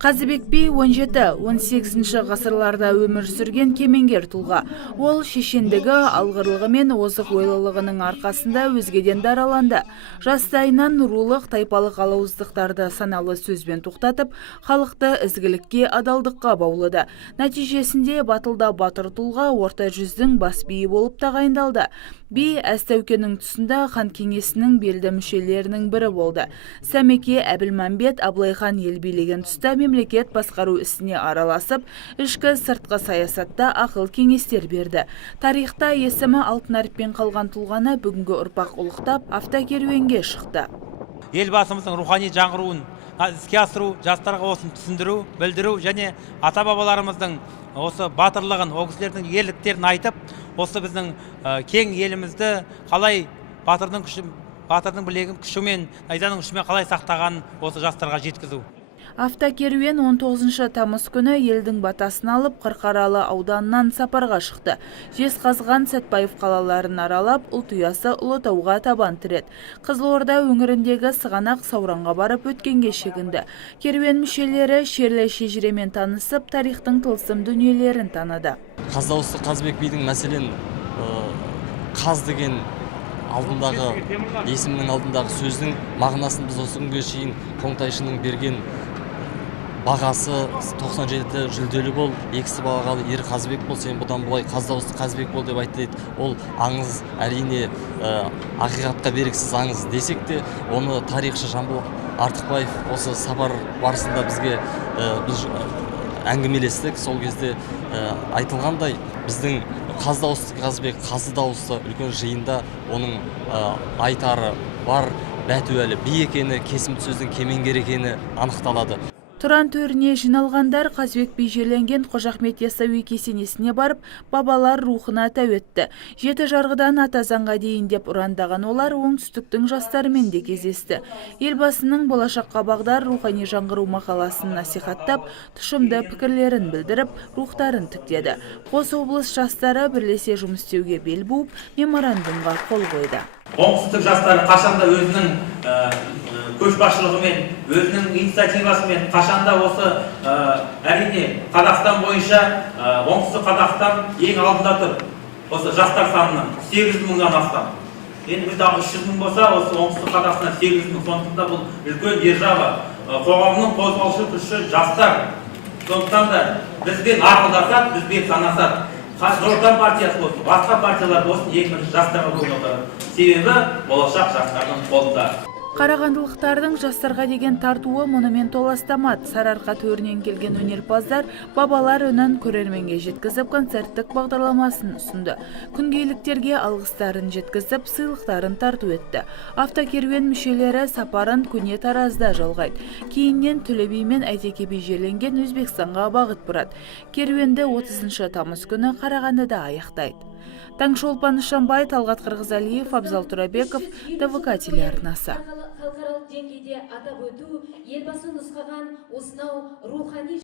Қазыбек би 17-18 ғасырларда өмір сүрген кемеңгер тұлға. Ол шешендігі, алғырлығы мен озық ойлылығының арқасында өзгеден дараланды. Жастайынан рулық, тайпалық алауыздықтарды саналы сөзбен тоқтатып, халықты ізгілікке, адалдыққа баулыды. Нәтижесінде батылда батыр тұлға орта жүздің бас биі болып тағайындалды. Би Әстәукенің тұсында хан кеңесінің белді мүшелерінің бірі болды. Сәмеке Әбілмәмбет Абылайхан ел билеген тұста мемлекет басқару ісіне араласып, ішкі сыртқы саясатта ақыл кеңестер берді. Тарихта есімі алтын әріппен қалған тұлғаны бүгінгі ұрпақ ұлықтап, автокеруенге шықты. Елбасымыздың рухани жаңғыруын іске асыру, жастарға осын түсіндіру, білдіру және ата-бабаларымыздың осы батырлығын, о кісілердің ерліктерін айтып, осы біздің кең елімізді қалай батырдың білегін күшімен, найзаның ұшымен қалай сақтағанын осы жастарға жеткізу. Автокеруен 19 тамыз күні елдің батасын алып, Қырқаралы ауданынан сапарға шықты. Жезқазған, Сәтпаев қалаларын аралап, Ұлтұясы Ұлытауға табан тіреді. Қызылорда өңіріндегі Сығанақ, Сауранға барып өткенге шегінді. Керуен мүшелері шерлі шежіремен танысып, тарихтың тылсым дүниелерін таныды. Қаздауысты Қазыбек бидің мәселен қаз деген алдындағы есімнің алдындағы сөздің мағынасын біз осы күнге шейін Қоңтайшының берген бағасы 97 жүлделі бол, екісі бағалы ер Қазыбек бол, сен бұдан бұлай Қаздауысты Қазыбек бол деп айтты. Ол аңыз әрине ақиқатқа берексіз аңыз десек те, оны тарихшы Жамбыл Артықбаев осы сапар барысында бізге біз әңгімелестік. Сол кезде айтылғандай, біздің Қаздауысты Қазыбек қазы дауысты үлкен жиында оның айтары бар, бәтуәлі би екені, кесімді сөздің кемеңгер екені анықталады. Тұран төріне жиналғандар Қазыбек би жерленген Қожа Ахмет Яссауи кесенесіне барып, бабалар рухына тәуетті. Жеті жарғыдан Атазанға дейін деп ұрандаған олар оңтүстіктің жастарымен де кездесті. Елбасының болашаққа бағдар рухани жаңғыру мақаласын насихаттап, тұшымды пікірлерін білдіріп, рухтарын тіктеді. Қос облыс жастары бірлесе жұмыс істеуге бел буып, меморандумға қол қойды. Оңтүстік жастары қашанда өзінің көшбасшылығымен, өзінің инициативасымен қашанда осы әрине Қазақстан бойынша оңтүстік Қазақстан ең алдында тұр. Осы жастар санының 800 мыңнан астам. Енді бізде 300 мың болса, осы оңтүстік Қазақстан 800 мың. Сондықтан бұл үлкен держава, қоғамның қозғаушы күші жастар. Сондықтан да бізбен ақылдасады, бізбен санасады. Нұр Отан партиясы болсын, басқа партиялар болсын, ең бірінші жастарға көңіл аударады. Себебі болашақ жастардың қолында. Қарағандылықтардың жастарға деген тартуы мұнымен толастамады. Сарыарқа төрінен келген өнерпаздар бабалар үнін көрерменге жеткізіп, концерттік бағдарламасын ұсынды. Күнгейліктерге алғыстарын жеткізіп, сыйлықтарын тарту етті. Автокеруен мүшелері сапарын көне Таразда жалғайды. Кейіннен Төле би мен Әйтеке би жерленген Өзбекстанға бағыт бұрады. Керуенді 30 тамыз күні Қарағандыда аяқтайды. Таңшолпан Нышанбай, Талғат Қырғызалиев, Абзал Турабеков, ТВК телеарнасы. Халықаралық деңгейде атап өту, елбасы нұсқаған осынау рухани